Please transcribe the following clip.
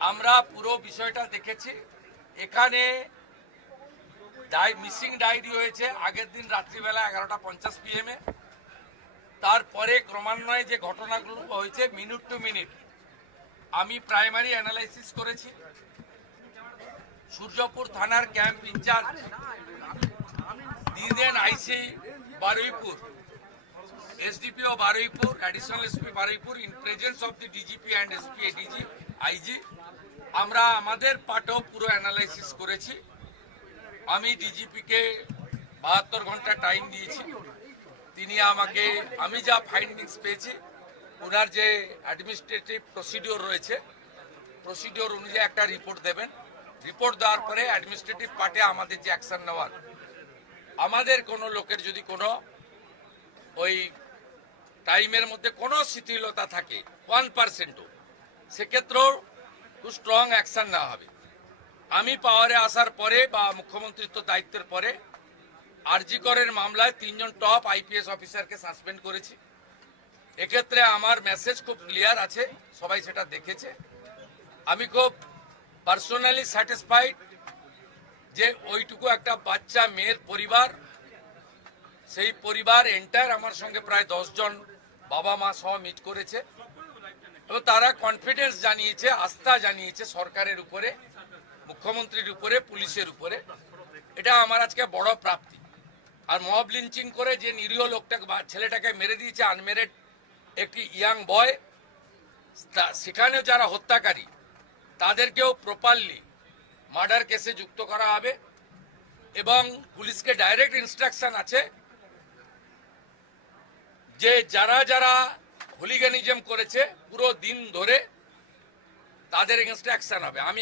আমরা পুরো বিষয়টা দেখেছি। এখানে মিসিং ডায়েরি হয়েছে আগের দিন রাত্রিবেলা 11:50 PM-এ। তারপরে ক্রমান্বয়ে যে ঘটনাগুলো হয়েছে মিনিট টু মিনিট আমি প্রাইমারি অ্যানালাইসিস করেছি। সূর্যপুর থানার ক্যাম্প ইনচার্জ দিদেন IC Baruipur, SDPO Baruipur, additional SP Baruipur, in presence of the DGP and SP ADG IG আমরা আমাদের পার্টও পুরো অ্যানালাইসিস করেছি। আমি ডিজিপিকে 72 ঘন্টা টাইম দিয়েছি। তিনি আমাকে আমি যা ফাইন্ডিংস পেয়েছি ওনার যে অ্যাডমিনিস্ট্রেটিভ প্রসিডিওর রয়েছে প্রসিডিওর অনুযায়ী একটা রিপোর্ট দেবেন। রিপোর্ট দেওয়ার পরে অ্যাডমিনিস্ট্রেটিভ পার্টে আমাদের যে অ্যাকশন নেওয়ার, আমাদের কোনো লোকের যদি কোনো ওই টাইমের মধ্যে কোনো শিথিলতা থাকে 1%ও, সেক্ষেত্রেও খুব স্ট্রং অ্যাকশন নেওয়া হবে। আমি পাওয়ারে আসার পরে বা মুখ্যমন্ত্রিত্ব দায়িত্বের পরে আরজি করের মামলায় 3 জন টপ IPS অফিসারকে সাসপেন্ড করেছি। এক্ষেত্রে আমার মেসেজ খুব ক্লিয়ার আছে, সবাই সেটা দেখেছে। আমি খুব পার্সোনালি স্যাটিসফাইড যে ওইটুকু একটা বাচ্চা মেয়ের পরিবার, সেই পরিবার এন্টায়ার আমার সঙ্গে প্রায় 10 জন বাবা মা সহ মিট করেছে এবং তারা কনফিডেন্স জানিয়েছে, আস্থা জানিয়েছে সরকারের উপরে, মুখ্যমন্ত্রীর উপরে, পুলিশের উপরে। এটা আমার আজকে বড় প্রাপ্তি। আর মব লিঞ্চিং করে যে নিরীহ লোকটাকে বা ছেলেটাকে মেরে দিয়েছে, আনমেরিড একটি ইয়াং বয়, সেখানেও যারা হত্যাকারী তাদেরকেও প্রপারলি মার্ডার কেসে যুক্ত করা হবে এবং পুলিশকে ডাইরেক্ট ইনস্ট্রাকশন আছে যে যারা যারা হুলিগানিজম করেছে পুরো দিন ধরে তাদের এগেনস্টে অ্যাকশন হবে। আমি